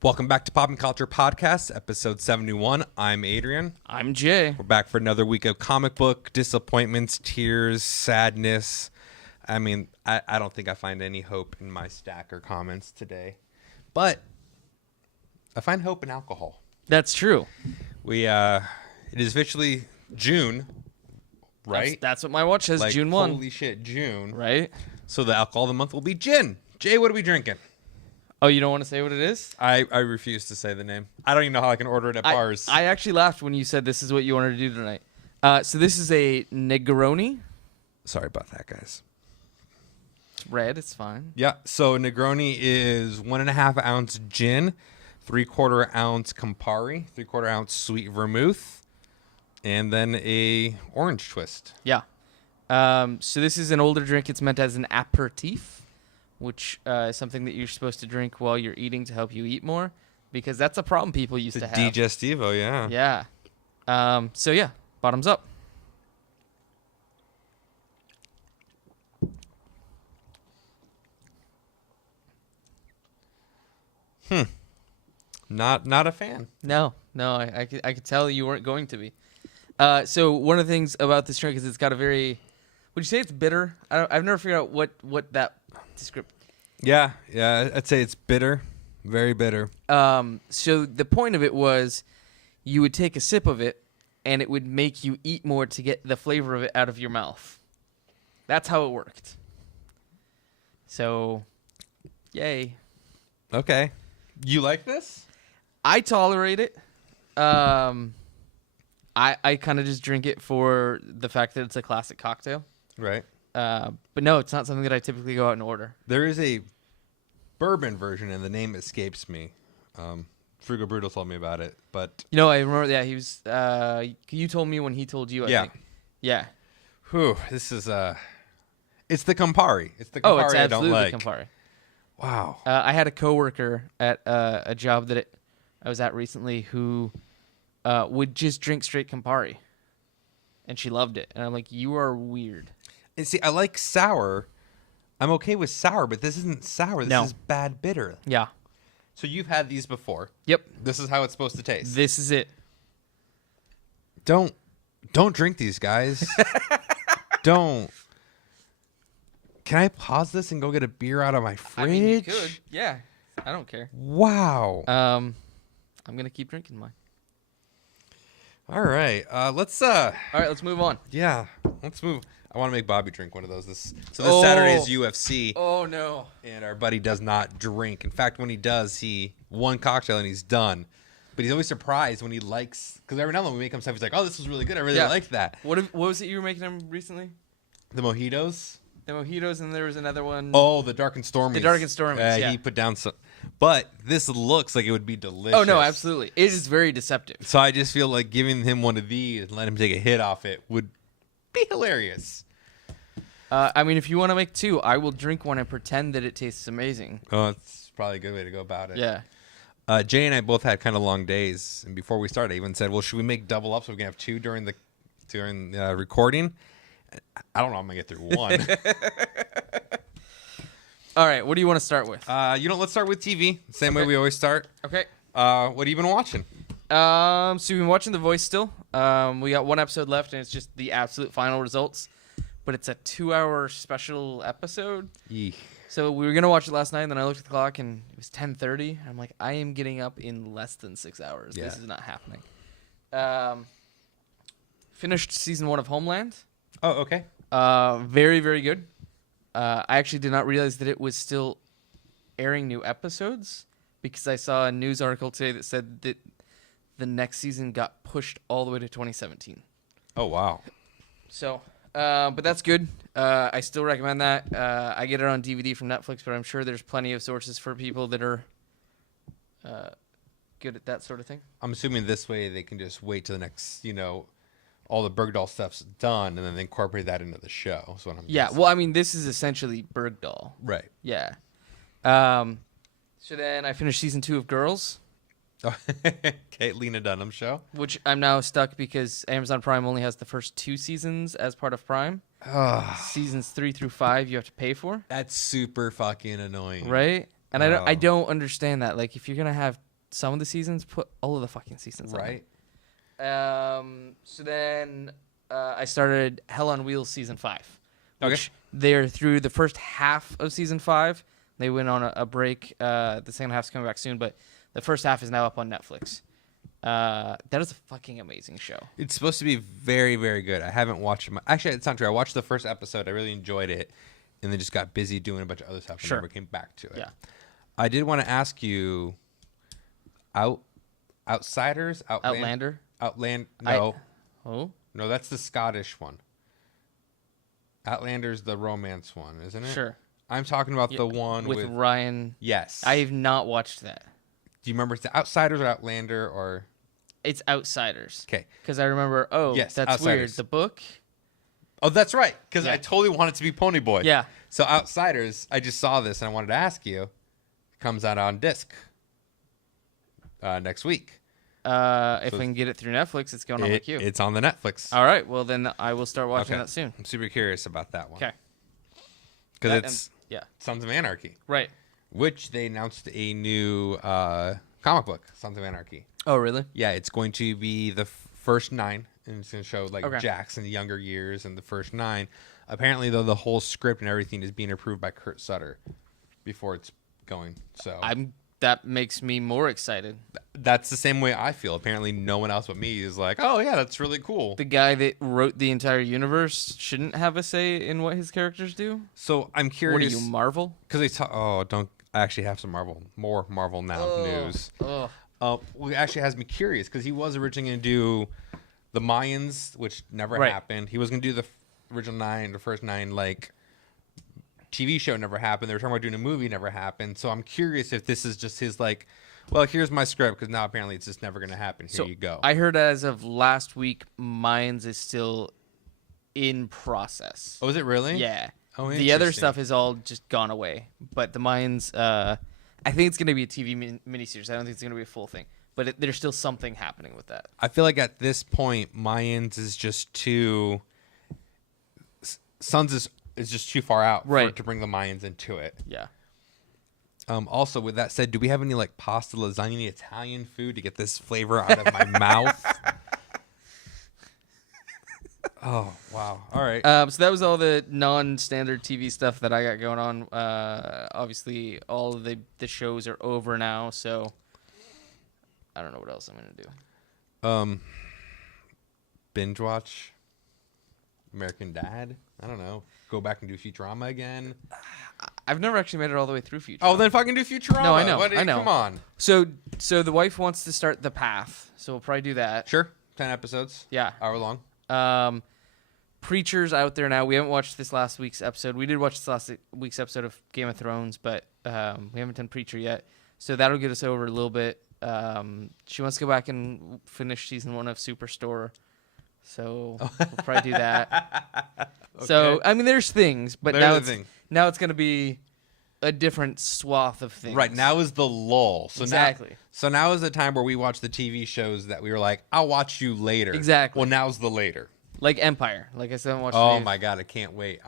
Welcome back to Pop and Culture Podcast, episode 71. I'm Adrian. I'm Jay. We're back for another week of comic book disappointments, tears, sadness. I mean, I don't think I find any hope in my stack or comments today, but I find hope in alcohol. That's true. It is officially June, right? That's what my watch says, like, June 1. Holy shit, June. Right? So the alcohol of the month will be gin. Jay, what are we drinking? Oh, you don't want to say what it is? I refuse to say the name. I don't even know how I can order it at bars. I actually laughed when you said this is what you wanted to do tonight. So this is a Negroni. Sorry about that, guys. It's red. It's fine. Yeah, so Negroni is 1.5 ounce gin, 3/4 ounce Campari, 3/4 ounce sweet vermouth, and then a orange twist. Yeah. So this is an older drink. It's meant as an aperitif, which is something that you're supposed to drink while you're eating to help you eat more, because that's a problem people used to have. Digestivo, yeah. Yeah. So yeah, bottoms up. Not a fan. No, I could tell you weren't going to be. So one of the things about this drink is it's got a very, would you say it's bitter? I've never figured out what that description. Yeah, I'd say it's bitter, very bitter. So the point of it was you would take a sip of it and it would make you eat more to get the flavor of it out of your mouth. That's how it worked. So, yay. Okay. You like this? I tolerate it. I kind of just drink it for the fact that it's a classic cocktail. Right. But no, it's not something that I typically go out and order. There is a bourbon version, and the name escapes me. Frugal Brutal told me about it, but You know, I remember. Yeah, he was. You told me when he told you. I think. Yeah. Whew, this is it's the Campari. It's the Campari Oh, it's I don't absolutely like. Campari. Wow. I had a coworker at a job that I was at recently who would just drink straight Campari, and she loved it. And I'm like, you are weird. And see, I like sour. I'm okay with sour, but this isn't sour. This is bad bitter. Yeah. So you've had these before. Yep. This is how it's supposed to taste. This is it. Don't drink these, guys. Don't. Can I pause this and go get a beer out of my fridge? I mean, you could. Yeah. I don't care. Wow. I'm gonna keep drinking mine. All right. Let's All right, let's move on. yeah. Let's move. I want to make Bobby drink one of those. This Saturday is UFC. Oh no. And our buddy does not drink. In fact, when he does, one cocktail and he's done. But he's always surprised when he likes, because every now and then we make him stuff, he's like, oh, this was really good. I really liked that. What was it you were making them recently? The mojitos. The mojitos, and there was another one. Oh, the dark and stormy. The dark and stormy. Yeah. He put down some. But this looks like it would be delicious. Oh no, absolutely. It is very deceptive. So I just feel like giving him one of these and let him take a hit off it would be hilarious. I mean, if you want to make two, I will drink one and pretend that it tastes amazing. Oh, that's probably a good way to go about it. Yeah. Jay and I both had kind of long days, and before we started, I even said, "Well, should we make double up so we can have two during the recording?" I don't know. I'm gonna get through one. All right. What do you want to start with? Let's start with TV. Same way we always start. Okay. What have you been watching? So we've been watching The Voice still. We got one episode left, and it's just the absolute final results. But it's a 2-hour special episode. Eek. So we were gonna watch it last night, and then I looked at the clock, and it was 10:30. I'm like, I am getting up in less than 6 hours. Yeah. This is not happening. Finished season 1 of Homeland. Oh, okay. Very, very good. I actually did not realize that it was still airing new episodes, because I saw a news article today that said that the next season got pushed all the way to 2017. Oh, wow. So, but that's good. I still recommend that. I get it on DVD from Netflix, but I'm sure there's plenty of sources for people that are good at that sort of thing. I'm assuming this way they can just wait till the next, all the Bergdahl stuff's done, and then they incorporate that into the show. Is what I'm guessing. Well, I mean, this is essentially Bergdahl. Right. Yeah. So then I finished season 2 of Girls. Okay, Lena Dunham show. Which I'm now stuck because Amazon Prime only has the first 2 seasons as part of Prime. Seasons 3 through 5 you have to pay for. That's super fucking annoying. Right? And I don't understand that. Like, if you're going to have some of the seasons, put all of the fucking seasons on. Right. So then I started Hell on Wheels season 5. Okay. Which they're through the first half of season 5. They went on a break. The second half's coming back soon, but the first half is now up on Netflix. That is a fucking amazing show. It's supposed to be very, very good. I haven't watched it. Actually, it's not true. I watched the first episode. I really enjoyed it, and then just got busy doing a bunch of other stuff and never came back to it. Yeah. I did want to ask you, Outsiders? Outlander? No. Oh? No, that's the Scottish one. Outlander's the romance one, isn't it? Sure. I'm talking about the one with Ryan. Yes. I have not watched that. Do you remember it's the Outsiders or Outlander or... It's Outsiders. Okay. Because I remember, yes, that's Outsiders. weird. The book? Oh, that's right. Because Yeah. I totally want it to be Pony Boy. Yeah. So Outsiders, I just saw this and I wanted to ask you, comes out on disc next week. If we can get it through Netflix, it's going on the queue. It's on the Netflix. All right. Well, then I will start watching Okay. that soon. I'm super curious about that one. Okay. Because it's Yeah. Sons of Anarchy, Right. which they announced a new comic book, Sons of Anarchy. Oh, really? Yeah, it's going to be the first 9, and it's going to show like Okay. Jack's in the younger years and the first 9. Apparently, though, the whole script and everything is being approved by Kurt Sutter before it's going. So That makes me more excited. that's the same way I feel. Apparently, no one else but me is like, oh yeah, that's really cool. The guy that wrote the entire universe shouldn't have a say in what his characters do. So I'm curious. What are you, Marvel? Because they talk. Oh, don't. I actually have some more Marvel Now news. Oh. Well, it actually has me curious because he was originally going to do the Mayans, which never Right. happened. He was going to do the original 9, the first 9, like TV show never happened. They were talking about doing a movie, never happened. So I'm curious if this is just his like, well, here's my script because now apparently it's just never going to happen. Here you go. I heard as of last week, Mayans is still in process. Oh, is it really? Yeah. Oh, the other interesting. stuff has all just gone away. But the Mayans, I think it's going to be a TV miniseries. I don't think it's going to be a full thing. But there's still something happening with that. I feel like at this point, Mayans is just too. Sons is just too far out Right. to bring the Mayans into it. Yeah. Also, with that said, do we have any like pasta, lasagna, any Italian food to get this flavor out of my mouth? Oh wow! All right. So that was all the non-standard TV stuff that I got going on. Obviously, all of the shows are over now, so I don't know what else I'm gonna do. Binge watch American Dad. I don't know. Go back and do Futurama again. I've never actually made it all the way through Futurama. Oh, then fucking do Futurama. No, I know. I know. Come on. So the wife wants to start The Path, so we'll probably do that. Sure. 10 episodes. Yeah. Hour long. Preacher's out there now. We haven't watched this last week's episode. We did watch this last week's episode of Game of Thrones, but we haven't done Preacher yet. So that'll get us over a little bit. She wants to go back and finish season 1 of Superstore. So we'll probably do that. Okay. So, I mean, there's things, but There's now it's going to be a different swath of things. Right, now is the lull. So Exactly. So now is the time where we watch the TV shows that we were like, I'll watch you later. Exactly. Well, now's the later. Like Empire. Like I said, I haven't watched Oh it. my God, I can't wait.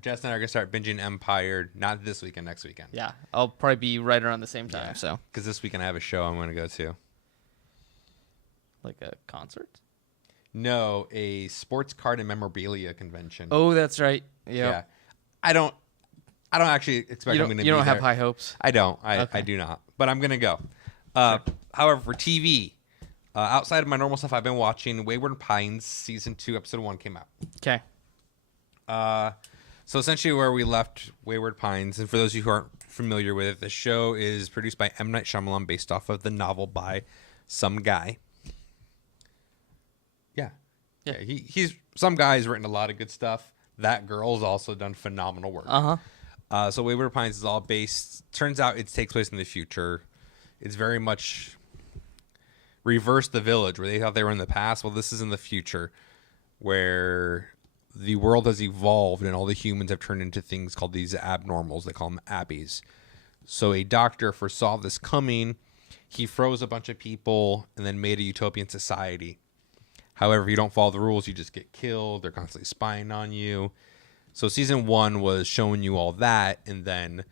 Jess and I are going to start binging Empire, not this weekend, next weekend. Yeah, I'll probably be right around the same time. Yeah. So, Because this weekend I have a show I'm going to go to. like a concert? No, a sports card and memorabilia convention. Oh, that's right. Yep. Yeah. I don't actually expect You I'm going to don't, be you don't have there. high hopes. I don't. I Okay. do not. But I'm going to go. However, for TV, outside of my normal stuff, I've been watching Wayward Pines. Season 2, Episode 1 came out. Okay. So essentially where we left Wayward Pines, and for those of you who aren't familiar with it, the show is produced by M. Night Shyamalan based off of the novel by some guy. Yeah. He's some guy's written a lot of good stuff. That girl's also done phenomenal work. Uh-huh. So Wayward Pines is all based. Turns out it takes place in the future. It's very much reverse The Village, where they thought they were in the past. Well, this is in the future, where the world has evolved and all the humans have turned into things called these abnormals. They call them abbeys. So a doctor foresaw this coming. He froze a bunch of people and then made a utopian society. However, if you don't follow the rules, you just get killed. They're constantly spying on you. So season 1 was showing you all that, and then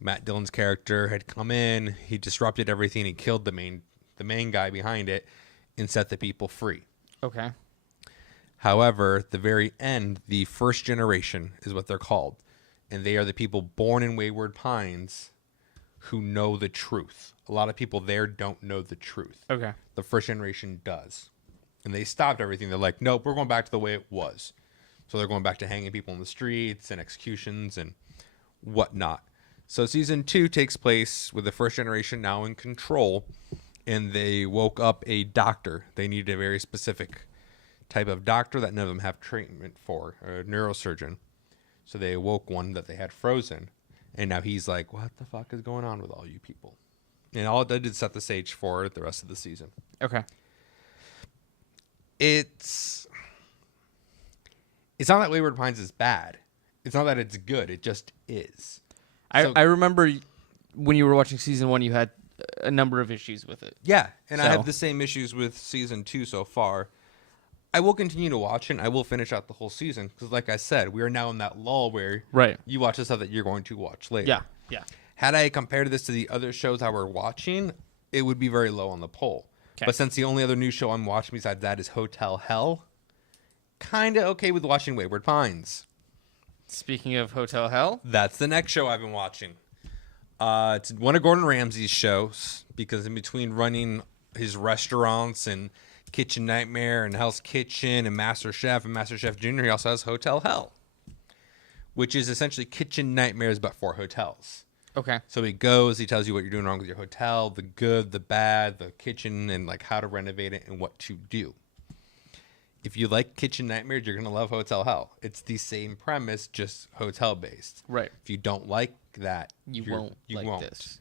Matt Dillon's character had come in, he disrupted everything, he killed the main guy behind it, and set the people free. Okay. However, at the very end, the first generation is what they're called, and they are the people born in Wayward Pines who know the truth. A lot of people there don't know the truth. Okay. The first generation does. And they stopped everything. They're like, nope, we're going back to the way it was. So they're going back to hanging people in the streets and executions and whatnot. So season 2 takes place with the first generation now in control, and they woke up a doctor. They needed a very specific type of doctor that none of them have treatment for, a neurosurgeon. So they awoke one that they had frozen, and now he's like, what the fuck is going on with all you people? And all it did is set the stage for the rest of the season. Okay. It's not that Wayward Pines is bad. It's not that it's good. It just is. I remember when you were watching season 1, you had a number of issues with it. Yeah, and I So- have the same issues with season 2 so far. I will continue to watch it. I will finish out the whole season because, like I said, we are now in that lull where Right. you watch the stuff that you're going to watch later. Yeah. Yeah. Had I compared this to the other shows I were watching, it would be very low on the poll. 'Kay. But since the only other new show I'm watching besides that is Hotel Hell, kind of okay with watching Wayward Pines. Speaking of Hotel Hell, That's the next show I've been watching. It's one of Gordon Ramsay's shows because in between running his restaurants and Kitchen Nightmare and Hell's Kitchen and MasterChef and MasterChef Junior, he also has Hotel Hell, which is essentially Kitchen Nightmares but for hotels. okay. So he goes, he tells you what you're doing wrong with your hotel, the good, the bad, the kitchen, and like how to renovate it and what to do. If you like Kitchen Nightmares, you're going to love Hotel Hell. It's the same premise, just hotel based. Right. If you don't like that, You won't this.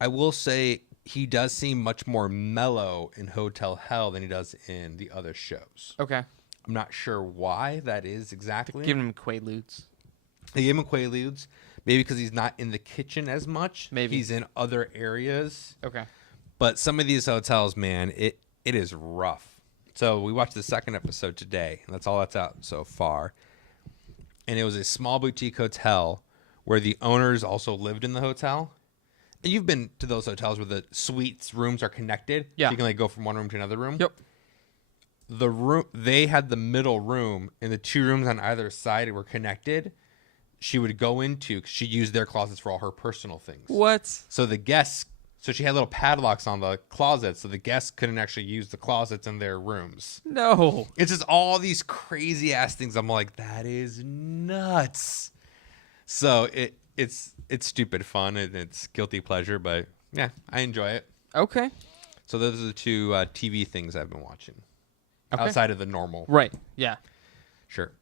I will say he does seem much more mellow in Hotel Hell than he does in the other shows. Okay. I'm not sure why that is exactly. Giving him Quaaludes. They gave him Quaaludes, maybe because he's not in the kitchen as much. Maybe. He's in other areas. Okay. But some of these hotels, man, it is rough. So we watched the second episode today, and that's all that's out so far. And it was a small boutique hotel where the owners also lived in the hotel. And you've been to those hotels where the suites rooms are connected. Yeah. So you can like go from one room to another room. Yep. The room they had the middle room, and the two rooms on either side were connected. She would go into, 'cause she used their closets for all her personal things. What? So the guests, so she had little padlocks on the closets, so the guests couldn't actually use the closets in their rooms. No. It's just all these crazy ass things. I'm like, that is nuts. So it's stupid fun and it's guilty pleasure, but yeah, I enjoy it. Okay. So those are the two TV things I've been watching Okay. outside of the normal. Right. Yeah. Sure.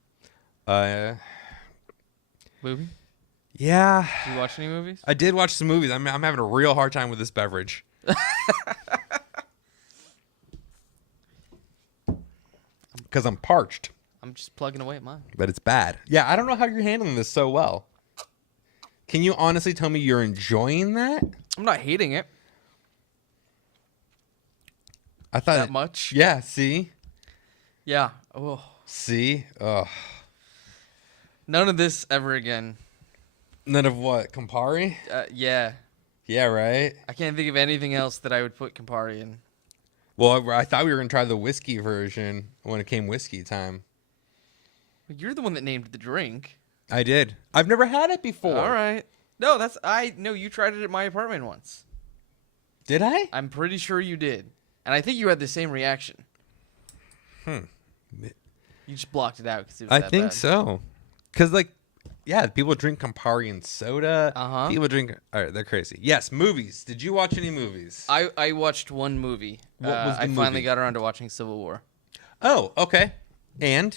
Movie? Yeah, Did you watch any movies? I did watch some movies. I'm having a real hard time with this beverage. Because I'm parched, I'm just plugging away at mine. but it's bad. Yeah, I don't know how you're handling this so well. Can you honestly tell me you're enjoying that? I'm not hating it I thought that much. Yeah, see? Yeah. Oh. See? Ugh. None of this ever again. None of what? Campari? Yeah. Yeah, right? I can't think of anything else that I would put Campari in. Well, I thought we were going to try the whiskey version when it came whiskey time. You're the one that named the drink. I did. I've never had it before. All right. No, no, you tried it at my apartment once. Did I? I'm pretty sure you did. And I think you had the same reaction. Hmm. You just blocked it out because it was I that think bad. so. Because, like, yeah, people drink Campari and soda. Uh-huh. People drink. All right, they're crazy. Yes, movies. Did you watch any movies? I watched one movie. What was the I finally movie? got around to watching Civil War. Oh, okay. And?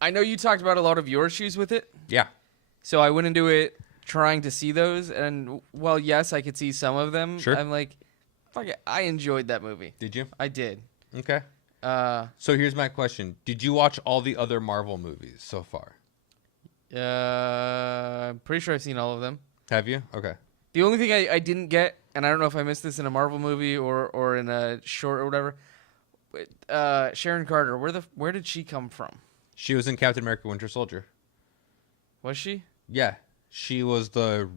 I know you talked about a lot of your issues with it, Yeah. so I went into it trying to see those, and while yes, I could see some of them, Sure. I'm like, fuck it, I enjoyed that movie. Did you? I did. Okay. Uh, So here's my question. Did you watch all the other Marvel movies so far? I'm pretty sure I've seen all of them. Have you? Okay. The only thing I didn't get, and I don't know if I missed this in a Marvel movie or in a short or whatever, but, Sharon Carter, where did she come from? She was in Captain America Winter Soldier. Was she? Yeah. She was the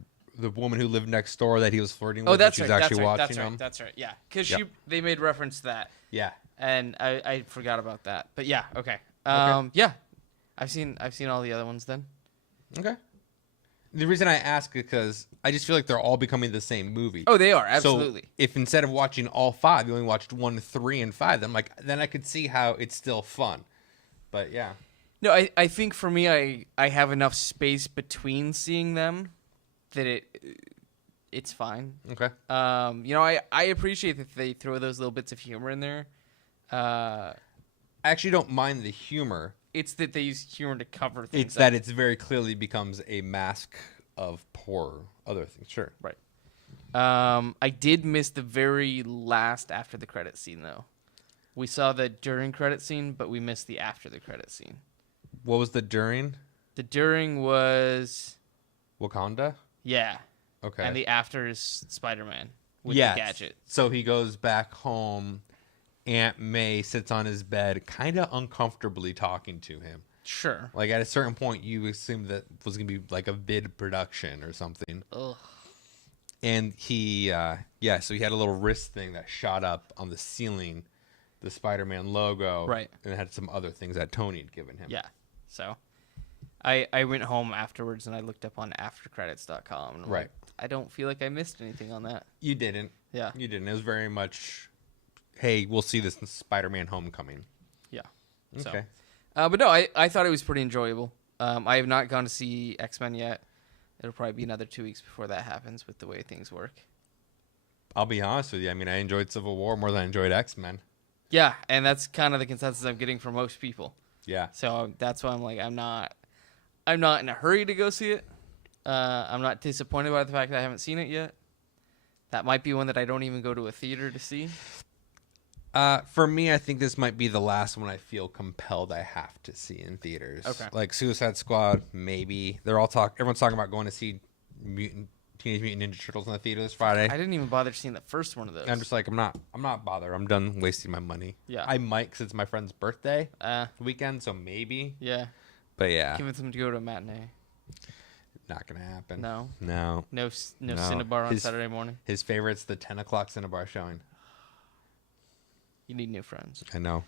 woman who lived next door that he was flirting with. Oh, that's she was right. actually That's right. watching That's him. right. That's right. Yeah, because Yep. they made reference to that, Yeah. and I forgot about that. But yeah, okay. Okay. Yeah, I've seen all the other ones then. Okay. The reason I ask is because I just feel like they're all becoming the same movie. Oh, they are absolutely. So if instead of watching all 5, you only watched 1, 3, and 5, then I could see how it's still fun. But yeah. No, I think for me, I have enough space between seeing them that it's fine. Okay. I appreciate that they throw those little bits of humor in there. I actually don't mind the humor. It's that they use humor to cover things. It's that it's very clearly becomes a mask of poor other things. Sure. Right. I did miss the very last after the credit scene, though. We saw the during credit scene, but we missed the after the credit scene. What was the during? The during was Wakanda? yeah. Okay. And the after is Spider-Man with Yes. the gadget. So he goes back home. Aunt May sits on his bed, kind of uncomfortably talking to him. Sure. Like at a certain point, you assumed that was going to be like a vid production or something. Ugh. And he, so he had a little wrist thing that shot up on the ceiling, the Spider-Man logo. Right. And it had some other things that Tony had given him. Yeah. So I went home afterwards and I looked up on aftercredits.com. And I'm Right. like, I don't feel like I missed anything on that. You didn't. Yeah. You didn't. It was very much, hey, we'll see this in Spider-Man Homecoming. Yeah. Okay. So, but no, I thought it was pretty enjoyable. I have not gone to see X-Men yet. It'll probably be another 2 weeks before that happens with the way things work. I'll be honest with you. I mean, I enjoyed Civil War more than I enjoyed X-Men. Yeah, and that's kind of the consensus I'm getting from most people. Yeah. So that's why I'm like, I'm not in a hurry to go see it. I'm not disappointed by the fact that I haven't seen it yet. That might be one that I don't even go to a theater to see. For me, I think this might be the last one I feel compelled I have to see in theaters. Okay. Like Suicide Squad, maybe. Everyone's talking about going to see Teenage Mutant Ninja Turtles in the theater this Friday. I didn't even bother seeing the first one of those. I'm just like, I'm not bothered. I'm done wasting my money. Yeah. I might because it's my friend's birthday weekend, so maybe. yeah. But yeah, Convince them to go to a matinee. not gonna happen. No. No. No Cinnabar on Saturday morning. His favorite's the 10 o'clock Cinnabar showing. You need new friends. I know.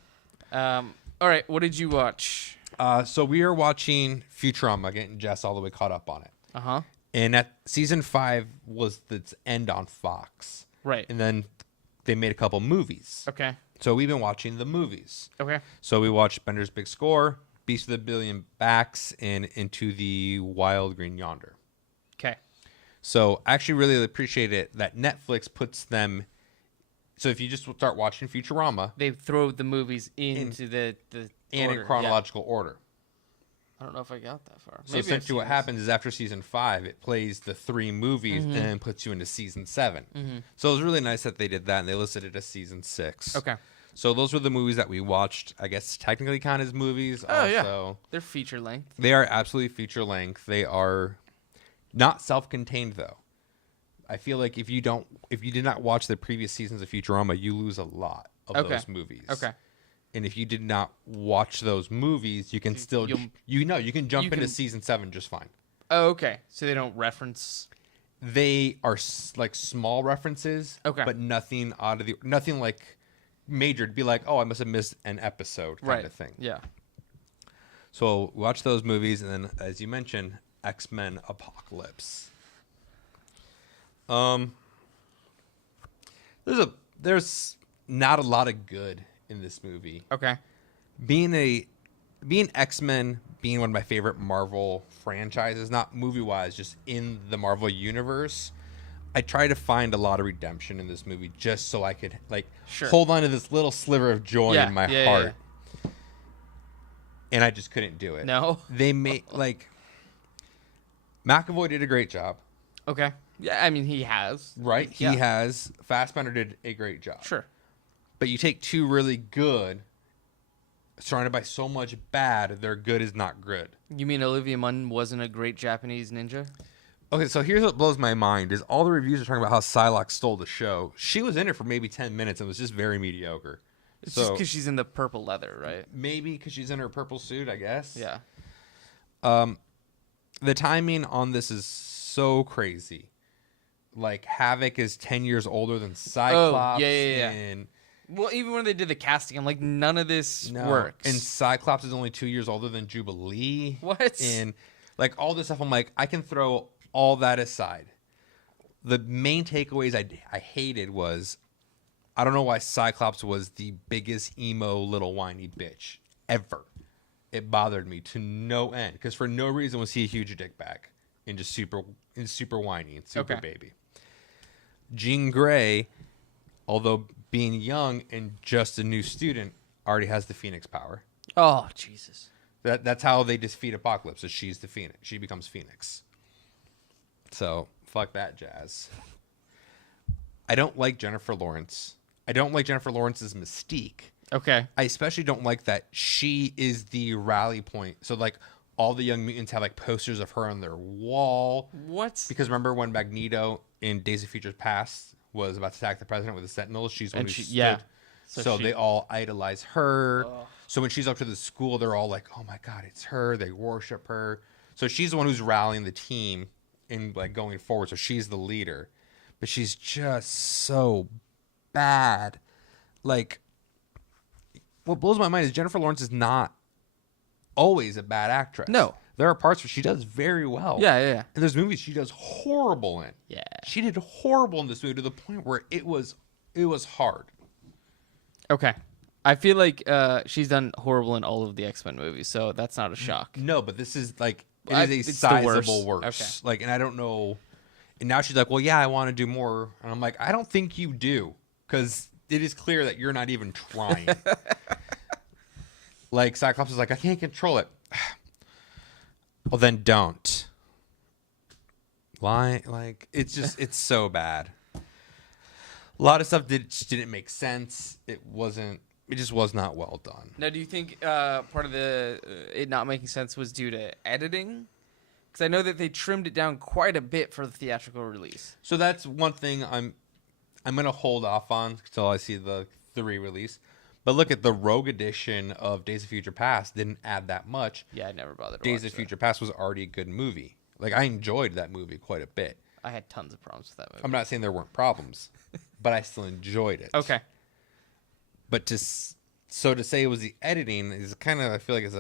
All right, what did you watch? So we are watching Futurama, getting Jess all the way caught up on it. Uh-huh. And at season 5 was its end on Fox. Right. And then they made a couple movies. Okay. So we've been watching the movies. Okay. So we watched Bender's Big Score, Beast of the Billion Backs, and Into the Wild Green Yonder. Okay. So I actually really appreciate it that Netflix puts them. So if you just start watching Futurama, They throw the movies into the and order. in chronological order. I don't know if I got that far. So Maybe I've essentially seen what this. happens is after season 5, it plays the 3 movies and then puts you into season 7. So it was really nice that they did that and they listed it as season 6. Okay. So those were the movies that we watched. I guess technically count as movies. Oh, yeah. Also. They're feature length. They are absolutely feature length. They are not self-contained though. I feel like if you did not watch the previous seasons of Futurama, you lose a lot of those movies. Okay. And if you did not watch those movies, you can still you can jump into can- season 7 just fine. Oh, okay. So they don't reference. They are like small references, Okay. but nothing nothing like major to be like, oh, I must have missed an episode kind of thing. Yeah. So watch those movies, and then, as you mentioned, X-Men Apocalypse. There's not a lot of good in this movie. Okay. Being X-Men, being one of my favorite Marvel franchises, not movie-wise, just in the Marvel universe, I try to find a lot of redemption in this movie just so I could hold on to this little sliver of joy in my heart. Yeah. And I just couldn't do it. No. They made McAvoy did a great job. Okay. Yeah, I mean he has. Right? Yeah. He has. Fassbender did a great job. Sure. But you take 2 really good, surrounded by so much bad, their good is not good. You mean Olivia Munn wasn't a great Japanese ninja? Okay, so here's what blows my mind is all the reviews are talking about how Psylocke stole the show. She was in it for maybe 10 minutes and was just very mediocre. It's just because she's in the purple leather, right? Maybe because she's in her purple suit, I guess. Yeah. the timing on this is so crazy. Like, Havoc is 10 years older than Cyclops. yeah. And Well, even when they did the casting, I'm like, none of this works. And Cyclops is only 2 years older than Jubilee. What? And, like, all this stuff, I'm like, I can throw all that aside. The main takeaways I hated was, I don't know why Cyclops was the biggest emo little whiny bitch ever. It bothered me to no end. Because for no reason was he a huge dickbag. And just super whiny and super baby. Jean Grey, although being young and just a new student, already has the Phoenix power. Oh, Jesus. That's how they defeat Apocalypse. Is she's the Phoenix. She becomes Phoenix. So fuck that jazz. I don't like Jennifer Lawrence. I don't like Jennifer Lawrence's Mystique. Okay. I especially don't like that she is the rally point. So like all the Young Mutants have like posters of her on their wall. What? Because remember when Magneto in Days of Future Past was about to attack the president with the Sentinels? She's one who stood. Yeah. So they all idolize her. So when she's up to the school, they're all like, "Oh my God, it's her!" They worship her. So she's the one who's rallying the team and like going forward. So she's the leader, but she's just so bad. Like, what blows my mind is Jennifer Lawrence is not always a bad actress. No. There are parts where she does very well. Yeah. And there's movies she does horrible in. Yeah. She did horrible in this movie to the point where it was hard. Okay. I feel like she's done horrible in all of the X-Men movies, so that's not a shock. No, but this is like It's a the sizable worst. worse. Okay. Like, and I don't know. And now she's like, "Well, yeah, I want to do more." And I'm like, "I don't think you do, because it is clear that you're not even trying." Like Cyclops is like, "I can't control it." Well, then don't. Why? Like, it's just it's so bad. A lot of stuff just didn't make sense. It just was not well done. Now, do you think part of the it not making sense was due to editing? Because I know that they trimmed it down quite a bit for the theatrical release. So that's one thing I'm gonna hold off on until I see the re-release. But look at the Rogue edition of Days of Future Past didn't add that much. Yeah, I never bothered to Days watch of Future Past was already a good movie. Like, I enjoyed that movie quite a bit. I had tons of problems with that movie. I'm not saying there weren't problems, but I still enjoyed it. Okay. But to say it was the editing is kind of, I feel like it's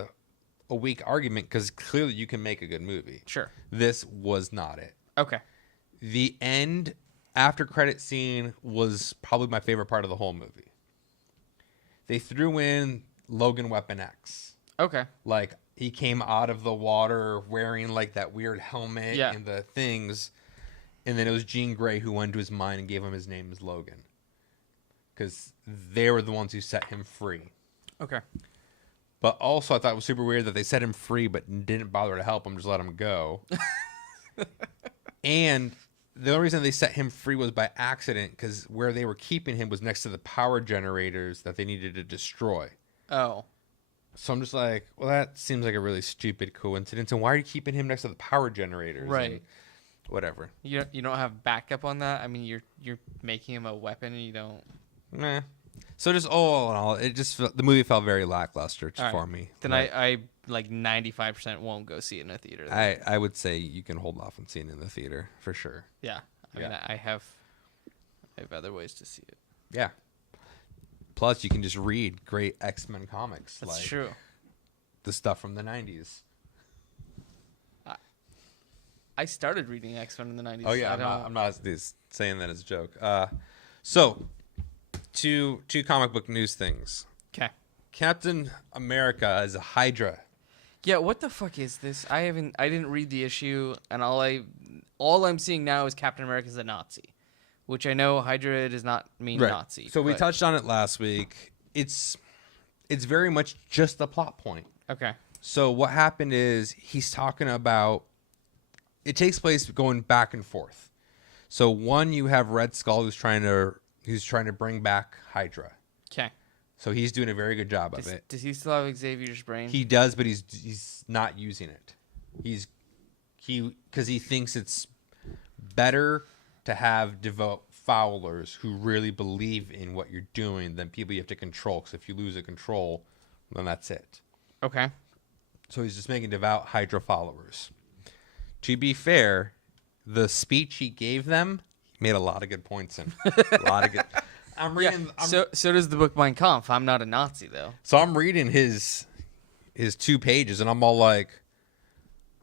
a weak argument, because clearly you can make a good movie. Sure. This was not it. Okay. The end after credit scene was probably my favorite part of the whole movie. They threw in Logan Weapon X. Okay. Like, he came out of the water wearing like that weird helmet and the things. And then it was Jean Grey who went to his mind and gave him his name as Logan. Because they were the ones who set him free. Okay. But also I thought it was super weird that they set him free but didn't bother to help him, just let him go. And the only reason they set him free was by accident, because where they were keeping him was next to the power generators that they needed to destroy. Oh. So I'm just like, well, that seems like a really stupid coincidence. And why are you keeping him next to the power generators? Right. And whatever. You don't have backup on that? I mean, you're making him a weapon and you don't... Nah. So just all in all, the movie felt very lackluster for me. Then I like 95% won't go see it in a theater. I would say you can hold off on seeing it in the theater for sure. Yeah. I mean, I have other ways to see it. Yeah. Plus, you can just read great X-Men comics. That's like true. The stuff from the 90s. I started reading X-Men in the 90s. Oh, yeah. I'm not just saying that as a joke. So, two comic book news things. Okay. Captain America is a Hydra. Yeah, what the fuck is this? I didn't read the issue, and all I'm seeing now is Captain America's a Nazi, which I know Hydra does not mean Nazi. So we touched on it last week. It's very much just a plot point. Okay. So what happened is he's talking about, it takes place going back and forth. So one, you have Red Skull who's trying to bring back Hydra. Okay. So he's doing a very good job of it. Does he still have Xavier's brain? He does, but he's not using it. Because he thinks it's better to have devout followers who really believe in what you're doing than people you have to control. Because if you lose a control, then that's it. Okay. So he's just making devout Hydra followers. to be fair, the speech he gave them made a lot of good points in. A lot of good. I'm reading. So does the book Mein Kampf. I'm not a Nazi though. So I'm reading his 2 pages, and I'm all like,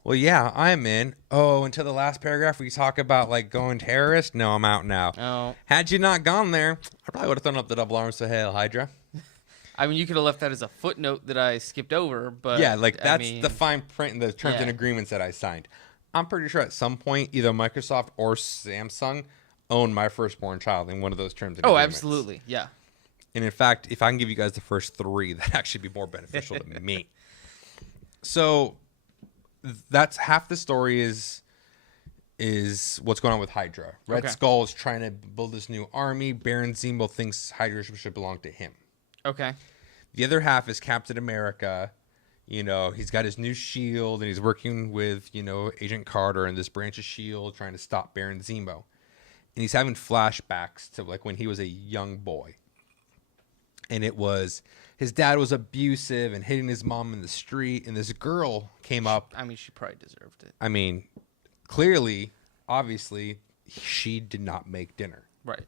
well, yeah, I'm in. Oh, until the last paragraph, we talk about like going terrorist. No, I'm out now. Oh. Had you not gone there, I probably would have thrown up the double arms to Hail Hydra. I mean, you could have left that as a footnote that I skipped over, but Yeah, like that's I mean, the fine print in the terms and agreements that I signed. I'm pretty sure at some point, either Microsoft or Samsung owned my firstborn child in one of those terms and agreements. Absolutely, yeah. And in fact, if I can give you guys the first 3, that'd actually be more beneficial to me. So that's half the story is what's going on with Hydra. Red Skull is trying to build this new army. Baron Zemo thinks Hydra should belong to him. Okay. The other half is Captain America. You know, he's got his new shield, and he's working with, you know, Agent Carter and this branch of S.H.I.E.L.D. trying to stop Baron Zemo. And he's having flashbacks to, like, when he was a young boy. And it was, his dad was abusive and hitting his mom in the street, and this girl came up. I mean, she probably deserved it. I mean, clearly, obviously, she did not make dinner. Right.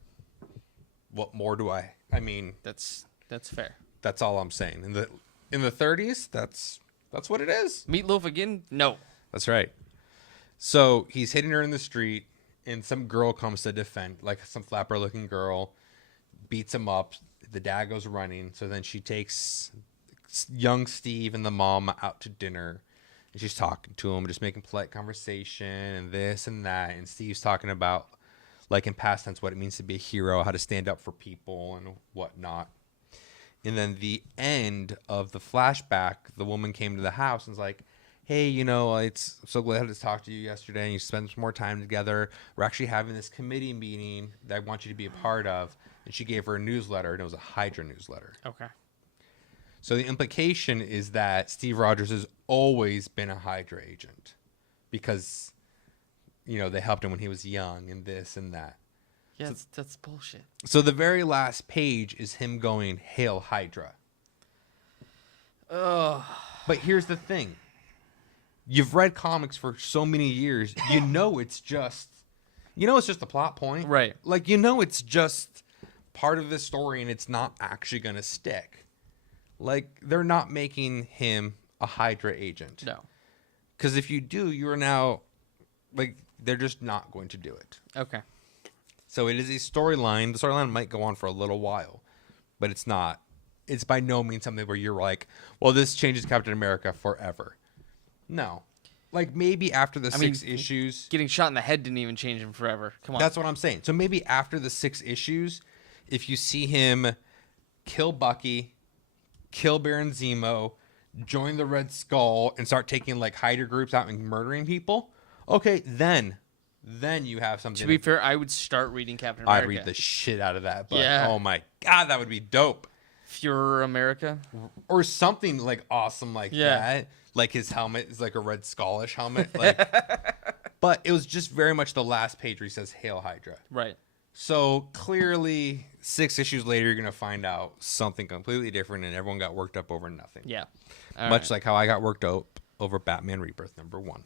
What more do I mean... That's fair. That's all I'm saying. In the 30s, that's what it is. Meatloaf again? No. That's right. So he's hitting her in the street, and some girl comes to defend, like some flapper-looking girl, beats him up. The dad goes running. So then she takes young Steve and the mom out to dinner, and she's talking to him, just making polite conversation and this and that. And Steve's talking about, like in past tense, what it means to be a hero, how to stand up for people and whatnot. And then the end of the flashback, the woman came to the house and was like, hey, you know, it's so glad to talk to you yesterday, and you spent some more time together. We're actually having this committee meeting that I want you to be a part of. And she gave her a newsletter, and it was a Hydra newsletter. Okay. So the implication is that Steve Rogers has always been a Hydra agent because, you know, they helped him when he was young and this and that. Yeah, that's bullshit. So the very last page is him going, Hail Hydra. Ugh. But here's the thing. You've read comics for so many years. You know it's just a plot point. Right. Like, you know it's just part of the story and it's not actually going to stick. Like, they're not making him a Hydra agent. No. Because if you do, you are now, like, they're just not going to do it. Okay. So it is a storyline. The storyline might go on for a little while, but it's not. It's by no means something where you're like, well, this changes Captain America forever. No. Like, maybe after the 6 issues. Getting shot in the head didn't even change him forever. Come on. That's what I'm saying. So maybe after the 6 issues, if you see him kill Bucky, kill Baron Zemo, join the Red Skull, and start taking, like, Hydra groups out and murdering people, okay, then you have something. To be fair, I would start reading Captain America. I'd read the shit out of that. But yeah. Oh my God, that would be dope. Führer America. Or something like awesome like that. Like his helmet is like a Red Skullish helmet. Like, but it was just very much the last page where he says Hail Hydra. Right. So clearly 6 issues later, you're going to find out something completely different, and everyone got worked up over nothing. Yeah. Much like how I got worked up over Batman Rebirth #1.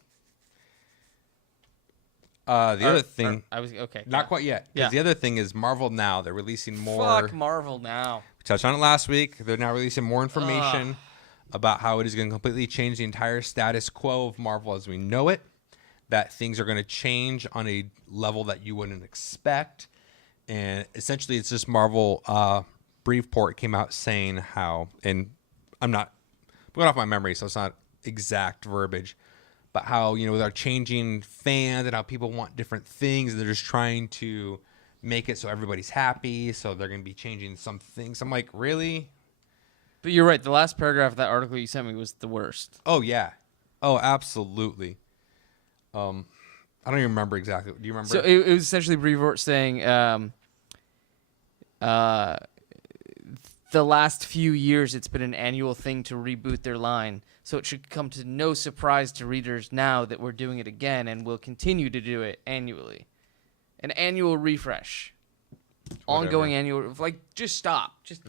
The other thing, I was okay. not quite yet. Because the other thing is Marvel now. They're releasing more. Fuck Marvel now. We touched on it last week. They're now releasing more information about how it is going to completely change the entire status quo of Marvel as we know it. That things are going to change on a level that you wouldn't expect. And essentially, it's just Marvel Briefport came out saying how, and I'm not going off my memory, so it's not exact verbiage, but how, you know, with our changing fans and how people want different things, and they're just trying to make it so everybody's happy. So they're going to be changing some things. I'm like, really? But you're right. The last paragraph of that article you sent me was the worst. Oh, yeah. Oh, absolutely. I don't even remember exactly. Do you remember? So it was essentially Brevoort saying the last few years it's been an annual thing to reboot their line. So it should come to no surprise to readers now that we're doing it again and we'll continue to do it annually. An annual refresh. Whatever. Ongoing annual. Like, just stop. Just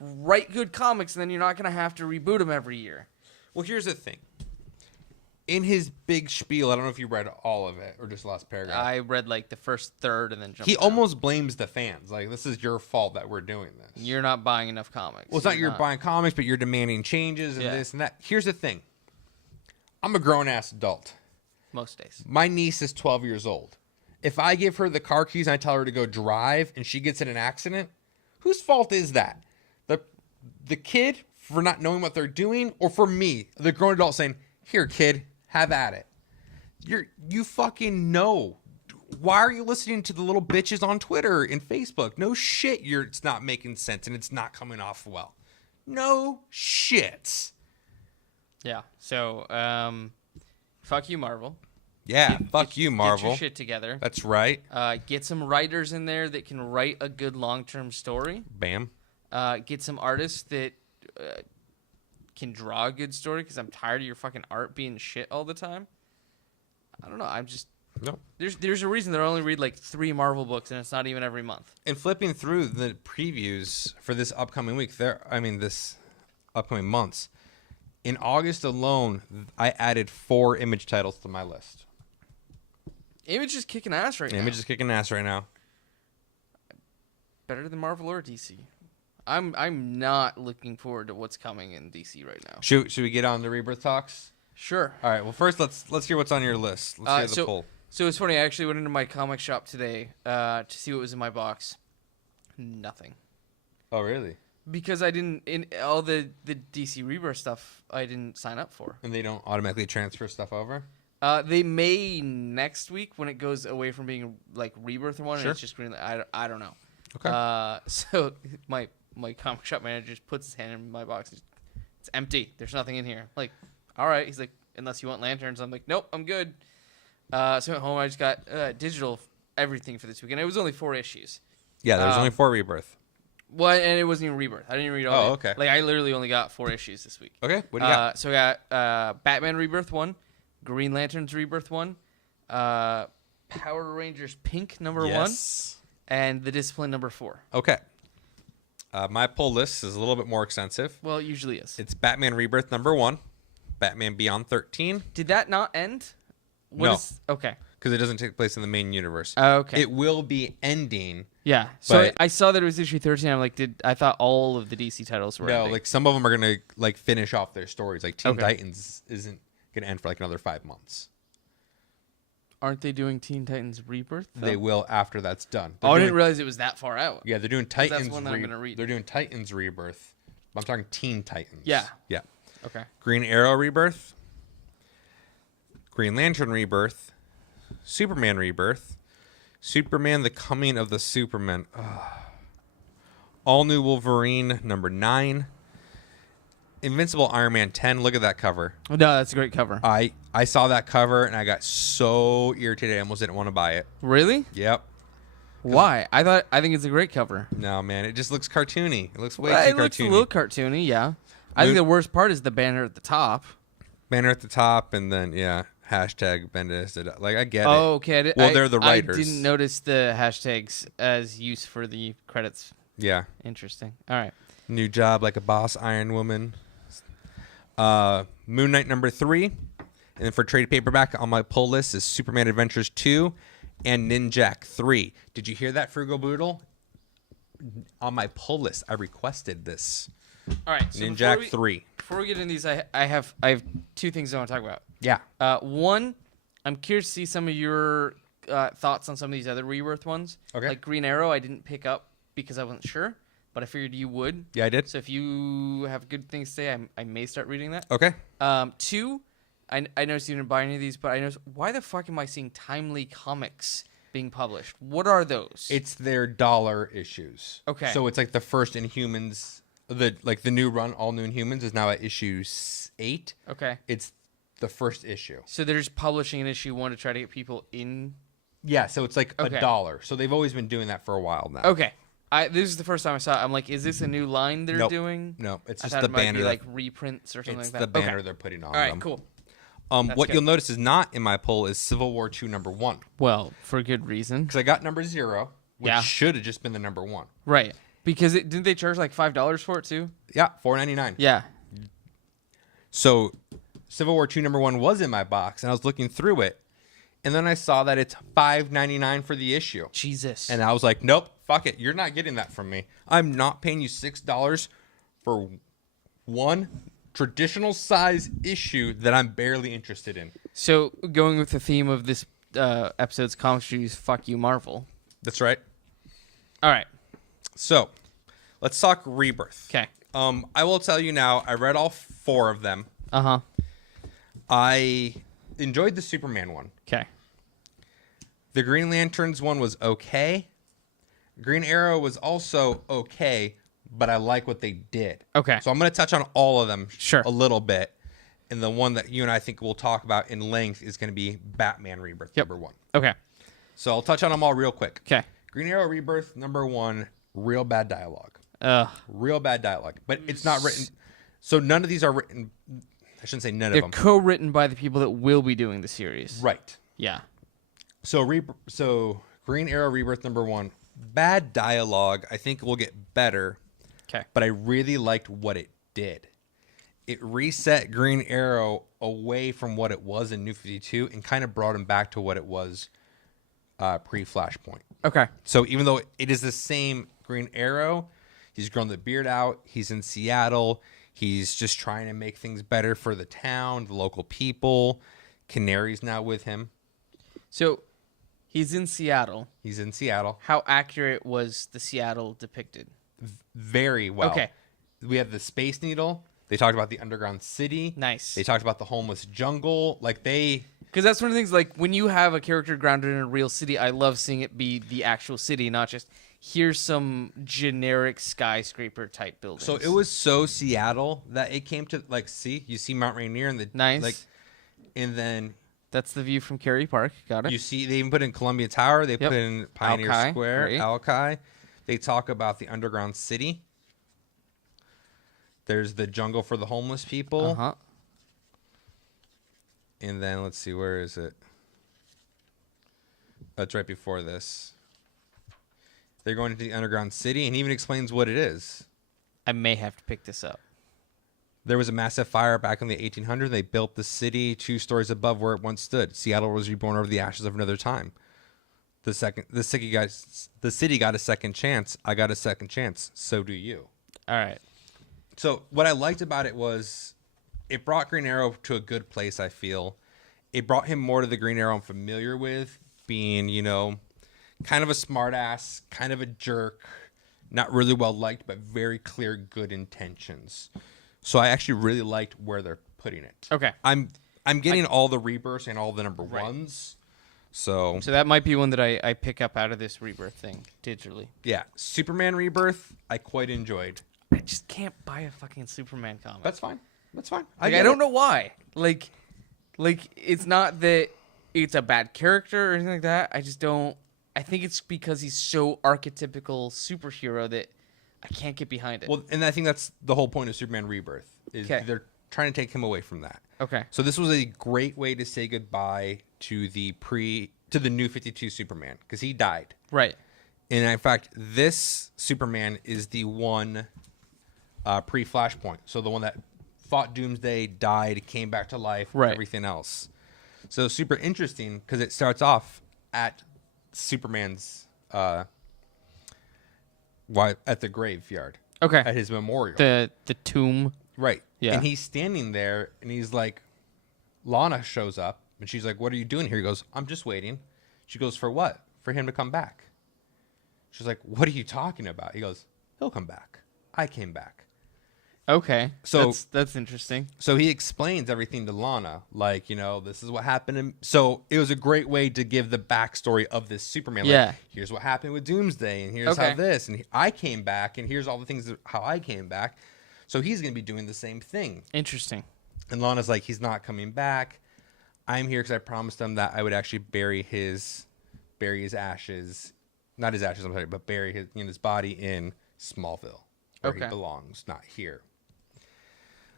write good comics and then you're not going to have to reboot them every year. Well, here's the thing. in his big spiel, I don't know if you read all of it or just the last paragraph. I read like the first third and then jumped He down. almost blames the fans. Like, this is your fault that we're doing this. You're not buying enough comics. Well, it's not you're buying comics, but you're demanding changes and this and that. Here's the thing. I'm a grown-ass adult. Most days. My niece is 12 years old. If I give her the car keys and I tell her to go drive and she gets in an accident, whose fault is that? The kid for not knowing what they're doing, or for me, the grown adult saying, "Here, kid, have at it." You fucking know. Why are you listening to the little bitches on Twitter and Facebook? No shit, it's not making sense and it's not coming off well. No shit. Yeah. So, fuck you, Marvel. Yeah, fuck you, Marvel. Get your shit together. That's right. Get some writers in there that can write a good long-term story. Bam. Get some artists that can draw a good story, because I'm tired of your fucking art being shit all the time. I don't know. I'm just... No. There's a reason that I only read like 3 Marvel books, and it's not even every month. And flipping through the previews for this upcoming week, this upcoming months, in August alone, I added 4 Image titles to my list. Image is kicking ass right now. Image is kicking ass right now. Better than Marvel or DC. I'm not looking forward to what's coming in DC right now. Should we get on the Rebirth talks? Sure. All right. Well, first let's hear what's on your list. Let's hear the poll. So it's funny. I actually went into my comic shop today to see what was in my box. Nothing. Oh, really? Because I didn't, in all the DC Rebirth stuff, I didn't sign up for. And they don't automatically transfer stuff over? They may next week when it goes away from being like Rebirth one. Sure. And it's just green. I don't know. Okay. So my comic shop manager just puts his hand in my box. It's empty. There's nothing in here. Like, all right. He's like, unless you want lanterns. I'm like, nope, I'm good. So I went home. I just got digital everything for this weekend. It was only 4 issues. Yeah, there's only 4 Rebirth. Well, and it wasn't even Rebirth. I didn't read all of it. Okay. Like, I literally only got 4 issues this week. Okay, what do you got? So I got Batman Rebirth 1, Green Lanterns Rebirth 1, Power Rangers Pink number 1, and The Discipline number 4. Okay. My pull list is a little bit more extensive. Well, it usually is. It's Batman Rebirth number 1, Batman Beyond 13. Did that not end? No. Okay. Because it doesn't take place in the main universe. Okay. It will be ending. Yeah. So But- I saw that it was issue 13. I'm like, I thought all of the DC titles were No, ending. like some of them are gonna like finish off their stories. Like Teen Okay. Titans isn't gonna end for like another 5 months. Aren't they doing Teen Titans Rebirth, though? They will after that's done. I didn't realize it was that far out. Yeah, they're doing 'Cause Titans. that's one that I'm gonna read. They're doing Titans Rebirth. I'm talking Teen Titans. Yeah. Yeah. Okay. Green Arrow Rebirth. Green Lantern Rebirth. Superman Rebirth. Superman: The Coming of the Superman. All New Wolverine number 9. Invincible Iron Man 10. Look at that cover. No, that's a great cover. I saw that cover and I got so irritated I almost didn't want to buy it. Really? Yep. Why? I think it's a great cover. No, man, it just looks cartoony. It looks way too It looks cartoony. a little cartoony, yeah. I think the worst part is the banner at the top. Banner at the top, and then hashtag Bendis. Like I get it. Oh, okay. Well, they're the writers. I didn't notice the hashtags as use for the credits. Yeah. Interesting. All right. New Job Like a Boss, Iron Woman. Moon Knight number 3. And then for trade paperback on my pull list is Superman Adventures 2 and Ninjak 3. Did you hear that, Frugal Boodle? On my pull list, I requested this. All right. So Ninjak 3. Before we get into these, I have 2 things I want to talk about. Yeah. One, I'm curious to see some of your thoughts on some of these other Rebirth ones. Okay. Like Green Arrow, I didn't pick up because I wasn't sure, but I figured you would. Yeah, I did. So if you have good things to say, I may start reading that. Okay. 2, I noticed you didn't buy any of these, but I noticed, why the fuck am I seeing Timely Comics being published? What are those? It's their dollar issues. Okay. So it's like the first Inhumans, the new run, All New Inhumans is now at issue 8. Okay. It's the first issue. So they're just publishing an issue 1 to try to get people in. Yeah, so it's like Okay. $1. So they've always been doing that for a while now. Okay. This is the first time I saw it. I'm like, is this a new line they're Nope. doing? No, it's I just thought the it might banner. be like reprints or something It's like the that. banner Okay. they're putting on All right, them. cool. What good. you'll notice is not in my poll is Civil War 2 number 1. Well, for good reason. Because I got number 0, which Yeah. should have just been the number 1. Right. Because didn't they charge like $5 for it too? Yeah, $4.99. Yeah. So Civil War 2 #1 was in my box, and I was looking through it, and then I saw that it's $5.99 for the issue. Jesus. And I was like, nope, fuck it. You're not getting that from me. I'm not paying you $6 for one traditional size issue that I'm barely interested in. So going with the theme of this episode's comic reviews, fuck you, Marvel. That's right. All right. So let's talk Rebirth. Okay. I will tell you now, I read all 4 of them. Uh-huh. I enjoyed the Superman one. Okay. The Green Lanterns one was okay. Green Arrow was also okay, but I like what they did. Okay. So I'm going to touch on all of them Sure. a little bit. And the one that you and I think we'll talk about in length is going to be Batman Rebirth #1. Okay. So I'll touch on them all real quick. Okay. Green Arrow Rebirth #1, real bad dialogue. Real bad dialogue. But it's not written. So none of these are written. I shouldn't say none They're of them. co-written by the people that will be doing the series. Right. Yeah. So Green Arrow Rebirth #1, bad dialogue. I think will get better. Okay. But I really liked what it did. It reset Green Arrow away from what it was in New 52 and kind of brought him back to what it was pre-Flashpoint. Okay. So even though it is the same Green Arrow, he's grown the beard out. He's in Seattle. He's just trying to make things better for the town, the local people. Canary's now with him. So he's in Seattle. He's in Seattle. How accurate was the Seattle depicted? Very well. Okay. We have the Space Needle. They talked about the underground city. Nice. They talked about the homeless jungle. Because that's one of the things, like, when you have a character grounded in a real city, I love seeing it be the actual city, not just, here's some generic skyscraper type buildings. So it was so Seattle that it came to, you see Mount Rainier and the... Nice. And then... That's the view from Cary Park. Got it. You see, they even put in Columbia Tower. They put in Pioneer Alki, Square, great. Alki. They talk about the underground city. There's the jungle for the homeless people. Uh-huh. And then, let's see, where is it? That's right before this. They're going into the underground city, and he even explains what it is. I may have to pick this up. There was a massive fire back in the 1800s. They built the city 2 stories above where it once stood. Seattle was reborn over the ashes of another time. The city got a second chance. I got a second chance. So do you. All right. So what I liked about it was it brought Green Arrow to a good place, I feel. It brought him more to the Green Arrow I'm familiar with, being, kind of a smartass, kind of a jerk, not really well liked, but very clear good intentions. So I actually really liked where they're putting it. Okay. I'm getting all the rebirths and all the #1s. So that might be one that I pick up out of this Rebirth thing digitally. yeah, Superman Rebirth I quite enjoyed. I just can't buy a fucking Superman comic. That's fine. I don't know why. Like it's not that it's a bad character or anything like that. I just don't. I think it's because he's so archetypical superhero that I can't get behind it. Well, and I think that's the whole point of Superman Rebirth is they're trying to take him away from that. Okay. So this was a great way to say goodbye to the New 52 Superman because he died. Right. And in fact, this Superman is the one pre-Flashpoint. So the one that fought Doomsday, died, came back to life, right. Everything else. So super interesting because it starts off at Superman's at the graveyard. Okay. At his memorial. The tomb. Right. Yeah. And he's standing there and he's like, Lana shows up and she's like, "What are you doing here?" He goes, "I'm just waiting." She goes, "For what?" "For him to come back." She's like, "What are you talking about?" He goes, "He'll come back. I came back." Okay. So that's interesting. So he explains everything to Lana, like, this is what happened. So it was a great way to give the backstory of this Superman. Yeah. Like, here's what happened with Doomsday, and here's how this, and I came back, and here's all the things how I came back. So he's going to be doing the same thing. Interesting. And Lana's like, he's not coming back. I'm here because I promised him that I would actually bury his ashes, not his ashes, I'm sorry, but bury his body in Smallville, where he belongs, not here.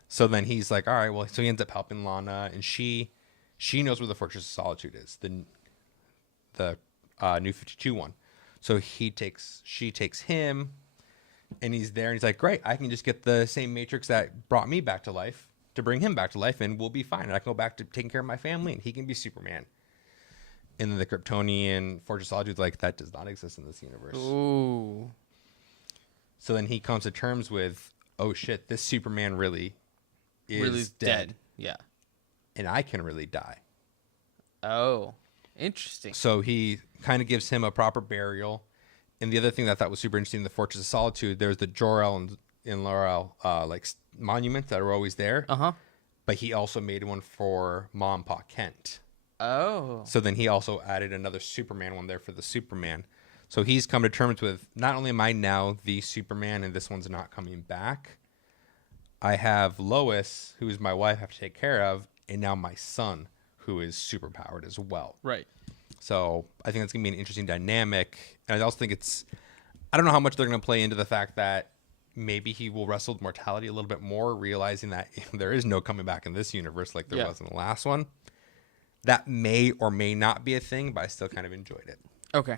So then he's like, all right, well, so he ends up helping Lana, and she knows where the Fortress of Solitude is, the New 52 one. So she takes him, and he's there, and he's like, great, I can just get the same Matrix that brought me back to life to bring him back to life, and we'll be fine. And I can go back to taking care of my family, and he can be Superman. And then the Kryptonian Fortress of Solitude's like, that does not exist in this universe. Ooh. So then he comes to terms with, oh shit, this Superman really is dead. Yeah. And I can really die. Oh, interesting. So he kind of gives him a proper burial. And the other thing that I thought was super interesting in the Fortress of Solitude, there's the Jor-El and Laurel like monuments that are always there. Uh-huh. But he also made one for Ma and Pa Kent. Oh. So then he also added another Superman one there for the Superman. So he's come to terms with, not only am I now the Superman and this one's not coming back, I have Lois, who is my wife, I have to take care of, and now my son, who is superpowered as well. Right. So I think that's going to be an interesting dynamic. And I also think I don't know how much they're going to play into the fact that maybe he will wrestle with mortality a little bit more, realizing that there is no coming back in this universe like there was in the last one. That may or may not be a thing, but I still kind of enjoyed it. Okay.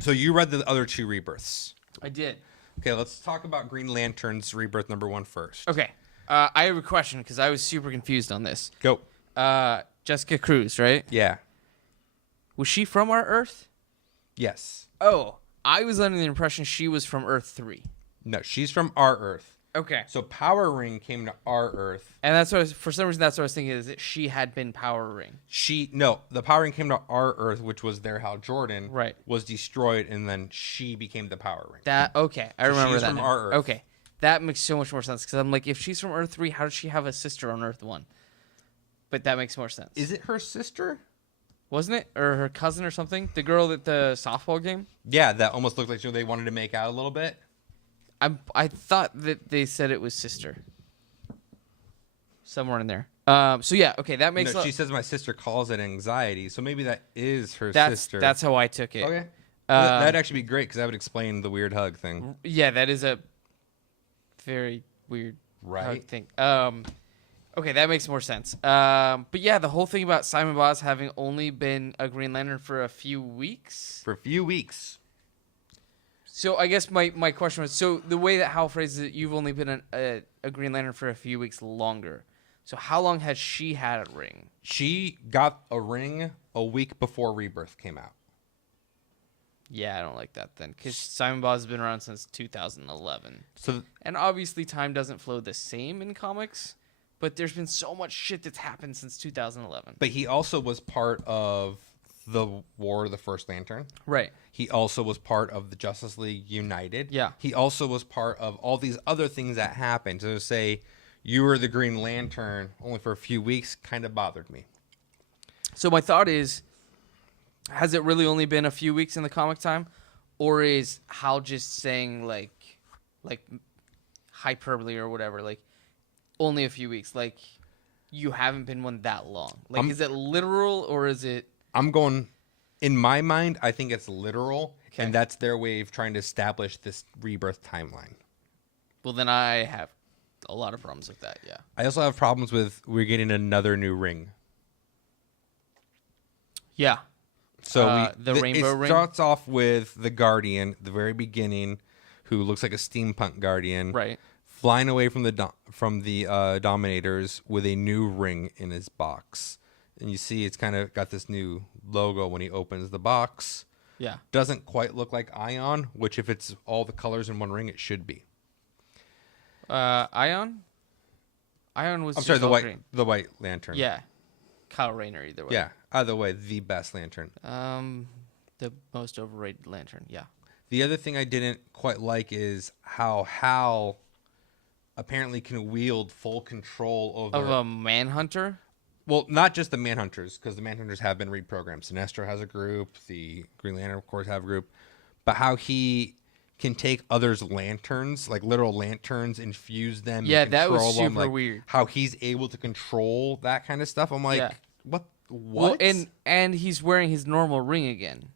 So you read the other 2 rebirths. I did. Okay, let's talk about Green Lantern's rebirth number 1 first. Okay. I have a question because I was super confused on this. Go. Jessica Cruz, right? Yeah. Was she from our Earth? Yes. Oh, I was under the impression she was from Earth 3. No, she's from our Earth. Okay. So Power Ring came to our Earth. And that's what for some reason that's what I was thinking is that she had been Power Ring. The Power Ring came to our Earth, which was there how Jordan Right. was destroyed, and then she became the Power Ring. I remember she's that. from now. our Earth. Okay. That makes so much more sense because I'm like, if she's from Earth 3, how does she have a sister on Earth 1? But that makes more sense. Is it her sister? Wasn't it? Or her cousin or something? The girl at the softball game? Yeah, that almost looked like they wanted to make out a little bit. I thought that they said it was sister. Somewhere in there. So yeah, okay, that makes she says my sister calls it anxiety, so maybe that is her that's, sister. That's how I took it. Okay. Well, that'd actually be great because that would explain the weird hug thing. Yeah, that is a very weird hug thing. Okay, that makes more sense. But yeah, the whole thing about Simon Baz having only been a Green Lantern for a few weeks. For a few weeks. So I guess my question was, so the way that Hal phrases it, you've only been a Green Lantern for a few weeks longer. So how long has she had a ring? She got a ring a week before Rebirth came out. Yeah, I don't like that then, because Simon Baz has been around since 2011. So, and obviously time doesn't flow the same in comics, but there's been so much shit that's happened since 2011. But he also was part of the War of the First Lantern. Right. He also was part of the Justice League United. Yeah. He also was part of all these other things that happened. So to say you were the Green Lantern only for a few weeks kind of bothered me. So my thought is, has it really only been a few weeks in the comic time? Or is Hal just saying like hyperbole or whatever, like only a few weeks, like you haven't been one that long? Like, is it literal or is it... I'm going, in my mind, I think it's literal, Okay. and that's their way of trying to establish this Rebirth timeline. Well, then I have a lot of problems with that, yeah. I also have problems with we're getting another new ring. Yeah. So the rainbow ring? It starts off with the Guardian, the very beginning, who looks like a steampunk Guardian. Right. Flying away from the Dominators with a new ring in his box. And you see it's kind of got this new logo when he opens the box. Yeah. Doesn't quite look like Ion, which if it's all the colors in one ring, it should be. Ion? Ion was I'm sorry, just all green. the White Lantern. Yeah. Kyle Rayner, either way. Yeah, either way, the best Lantern. The most overrated Lantern, yeah. The other thing I didn't quite like is how Hal apparently can wield full control over... Of a Manhunter? Well, not just the Manhunters, because the Manhunters have been reprogrammed. Sinestro has a group. The Green Lantern, of course, have a group. But how he can take others' lanterns, like literal lanterns, and fuse them. Yeah, and that was control them, super like, weird. How he's able to control that kind of stuff. I'm like, Yeah. What? Well, and he's wearing his normal ring again.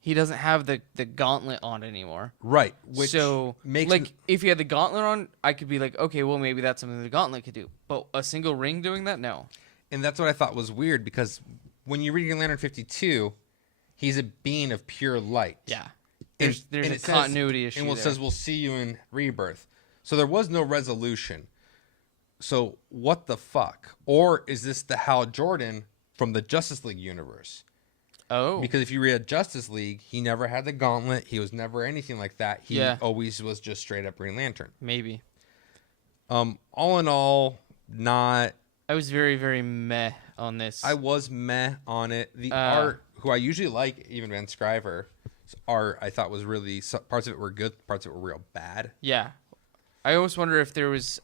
He doesn't have the gauntlet on anymore. Right. Which so, makes like, if he had the gauntlet on, I could be like, okay, well, maybe that's something the gauntlet could do. But a single ring doing that? No. And that's what I thought was weird, because when you read Green Lantern 52, he's a being of pure light. Yeah. There's And a it continuity says, issue and it says, we'll see you in Rebirth. So there was no resolution. So what the fuck? Or is this the Hal Jordan from the Justice League universe? Oh. Because if you read Justice League, he never had the gauntlet. He was never anything like that. He always was just straight up Green Lantern. Maybe. All in all, not. I was very, very meh on this. I was meh on it. The art, who I usually like, even Van Scriver's art, I thought was really, parts of it were good, parts of it were real bad. Yeah. I always wonder if there was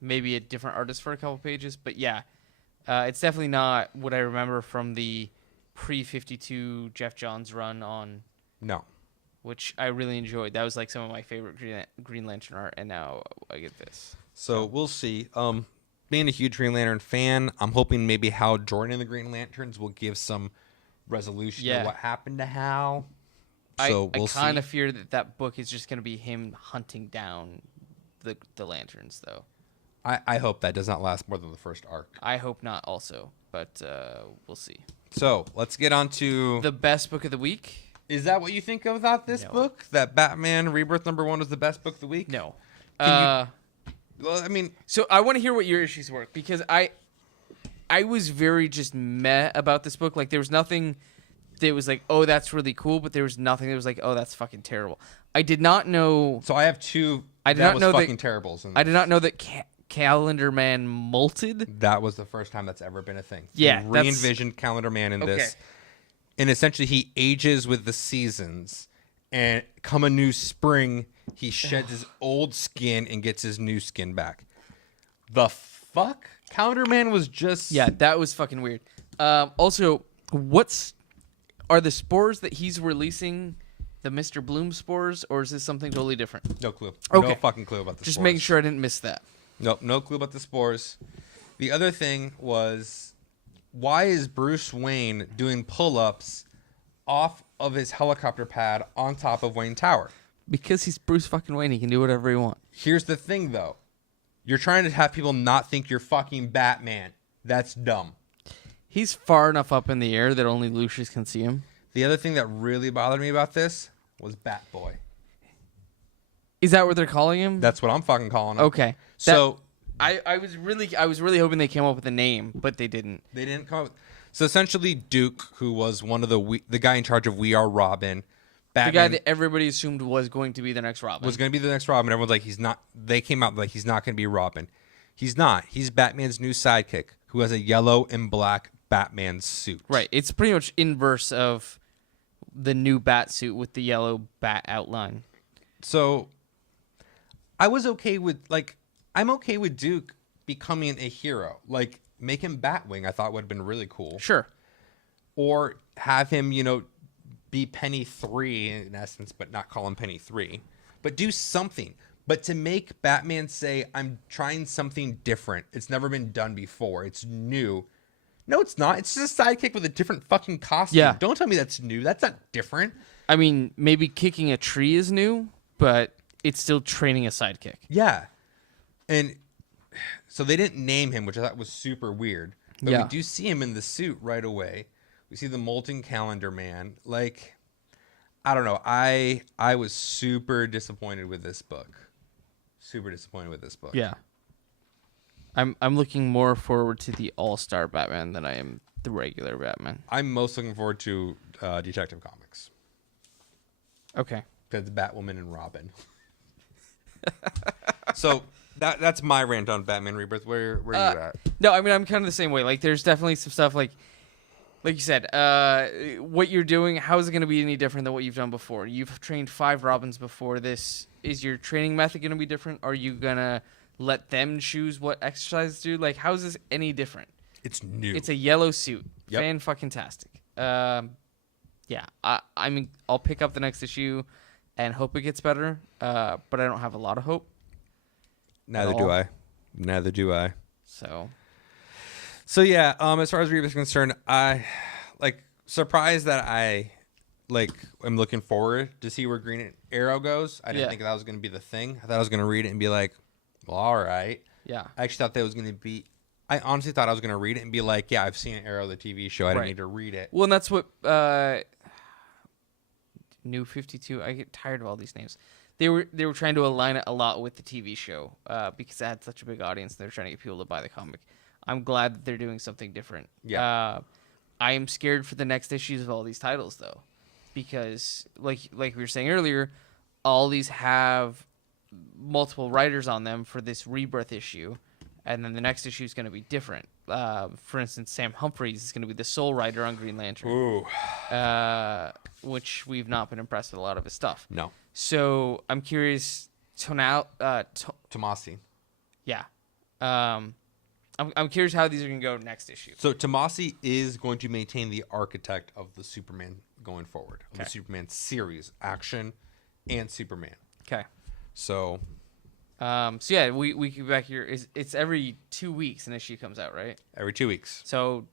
maybe a different artist for a couple pages, but yeah. It's definitely not what I remember from the pre-52 Jeff Johns run on. No. Which I really enjoyed. That was like some of my favorite Green Lantern art, and now I get this. So we'll see. Being a huge Green Lantern fan, I'm hoping maybe Hal Jordan and the Green Lanterns will give some resolution to what happened to Hal. So we'll see. I kind of fear that book is just going to be him hunting down the Lanterns, though. I hope that does not last more than the first arc. I hope not also, but we'll see. So let's get on to... The best book of the week. Is that what you think about this book? That Batman Rebirth #1 was the best book of the week? No. Well, I mean... So I want to hear what your issues were, because I was very just meh about this book. Like, there was nothing that was like, oh, that's really cool, but there was nothing that was like, oh, that's fucking terrible. I did not know... So I have two... I did not know fucking terribles. I did not know that Calendar Man molted. That was the first time that's ever been a thing. Yeah. He re-envisioned Calendar Man in this. And essentially, he ages with the seasons. And come a new spring, he sheds his old skin and gets his new skin back. The fuck? Calendar Man was just... Yeah, that was fucking weird. Also, are the spores that he's releasing the Mr. Bloom spores, or is this something totally different? No clue. Okay. No fucking clue about the spores. Just making sure I didn't miss that. Nope, no clue about the spores. The other thing was, why is Bruce Wayne doing pull-ups off of his helicopter pad on top of Wayne Tower? Because he's Bruce fucking Wayne. He can do whatever he wants. Here's the thing, though. You're trying to have people not think you're fucking Batman. That's dumb. He's far enough up in the air that only Lucius can see him. The other thing that really bothered me about this was Batboy. Is that what they're calling him? That's what I'm fucking calling him. Okay. So I was really hoping they came up with a name, but they didn't. They didn't come up. So essentially, Duke, who was one of the guy in charge of We Are Robin, Batman, the guy that everybody assumed was going to be the next Robin, was going to be the next Robin. Everyone's like, he's not. They came out like he's not going to be Robin. He's not. He's Batman's new sidekick, who has a yellow and black Batman suit. Right. It's pretty much inverse of the new bat suit with the yellow bat outline. So I was okay with I'm okay with Duke becoming a hero. Like, make him Batwing, I thought would have been really cool. Sure. Or have him, be Penny 3 in essence, but not call him Penny 3. But do something. But to make Batman say, I'm trying something different. It's never been done before. It's new. No, it's not. It's just a sidekick with a different fucking costume. Yeah. Don't tell me that's new. That's not different. I mean, maybe kicking a tree is new, but it's still training a sidekick. Yeah. And so they didn't name him, which I thought was super weird. But we do see him in the suit right away. We see the molten Calendar Man. Like, I don't know. I was super disappointed with this book. Super disappointed with this book. Yeah. I'm looking more forward to the All-Star Batman than I am the regular Batman. I'm most looking forward to Detective Comics. Okay. Because Batwoman and Robin. So that's my rant on Batman Rebirth. Where are you at? No, I mean, I'm kind of the same way. Like, there's definitely some stuff like you said, what you're doing, how is it going to be any different than what you've done before? You've trained 5 Robins before this. Is your training method going to be different? Are you going to let them choose what exercises to do? Like, how is this any different? It's new. It's a yellow suit. Yep. Fan-fucking-tastic. Yeah, I mean, I'll pick up the next issue and hope it gets better, but I don't have a lot of hope. Neither do I. So yeah, as far as Rebirth is concerned, I surprised that I am looking forward to see where Green Arrow goes. I didn't think that was going to be the thing. I thought I was going to read it and be like, well, all right. Yeah. I actually thought that was going to be. I honestly thought I was going to read it and be like, yeah, I've seen Arrow, the TV show. I didn't need to read it. Well, and that's what New 52. I get tired of all these names. they were trying to align it a lot with the TV show because it had such a big audience. And they're trying to get people to buy the comic. I'm glad that they're doing something different. Yeah. I am scared for the next issues of all these titles though, because like we were saying earlier, all these have multiple writers on them for this Rebirth issue, and then the next issue is going to be different. For instance, Sam Humphries is going to be the sole writer on Green Lantern. Ooh. Which we've not been impressed with a lot of his stuff. No. So I'm curious. Tomasi. Yeah. I'm curious how these are going to go next issue. So Tomasi is going to maintain the architect of the Superman going forward. Of the Superman series, Action and Superman. Okay. So yeah, we can be back here. It's every 2 weeks an issue comes out, right? every 2 weeks. So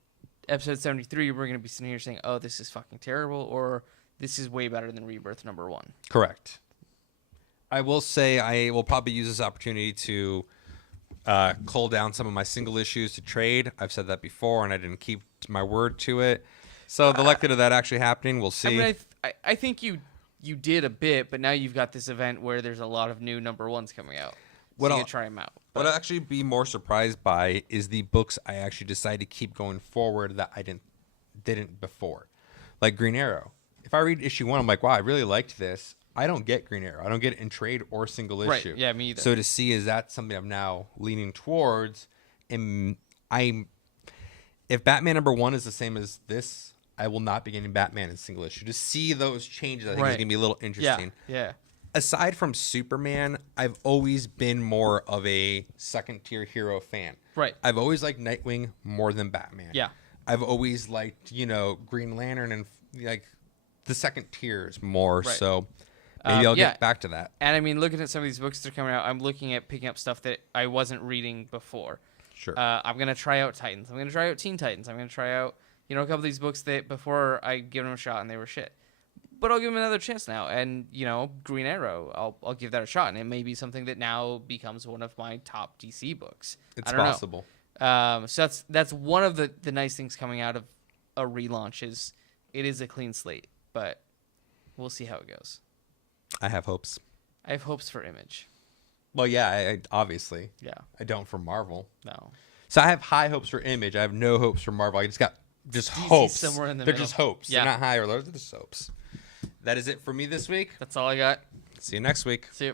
episode 73, we're going to be sitting here saying, oh, this is fucking terrible, or this is way better than Rebirth #1. Correct. I will say I will probably use this opportunity to cull down some of my single issues to trade. I've said that before, and I didn't keep my word to it. So the likelihood of that actually happening, we'll see. I mean, I think you did a bit, but now you've got this event where there's a lot of new #1s coming out. So you can try them out. What I'll actually be more surprised by is the books I actually decided to keep going forward that I didn't before. Like Green Arrow. If I read issue 1, I'm like, wow, I really liked this. I don't get Green Arrow. I don't get it in trade or single issue. Right. Yeah, me either. So to see, is that something I'm now leaning towards? And if Batman #1 is the same as this, I will not be getting Batman in single issue. To see those changes, I think is going to be a little interesting. Yeah. Aside from Superman, I've always been more of a second-tier hero fan. Right. I've always liked Nightwing more than Batman. Yeah. I've always liked, Green Lantern and like the second tiers more. Right. So maybe I'll get back to that. And I mean, looking at some of these books that are coming out, I'm looking at picking up stuff that I wasn't reading before. Sure. I'm going to try out Titans. I'm going to try out Teen Titans. I'm going to try out, a couple of these books that before I give them a shot and they were shit. But I'll give them another chance now. And, Green Arrow, I'll give that a shot. And it may be something that now becomes one of my top DC books. It's possible. So that's one of the nice things coming out of a relaunch is it is a clean slate. But we'll see how it goes. I have hopes. I have hopes for Image. Well, yeah, I obviously. Yeah. I don't for Marvel. No. So I have high hopes for Image. I have no hopes for Marvel. I just got hopes. Somewhere in the They're middle. just hopes. Yeah. They're not high or low. They're just hopes. That is it for me this week. That's all I got. See you next week. See you.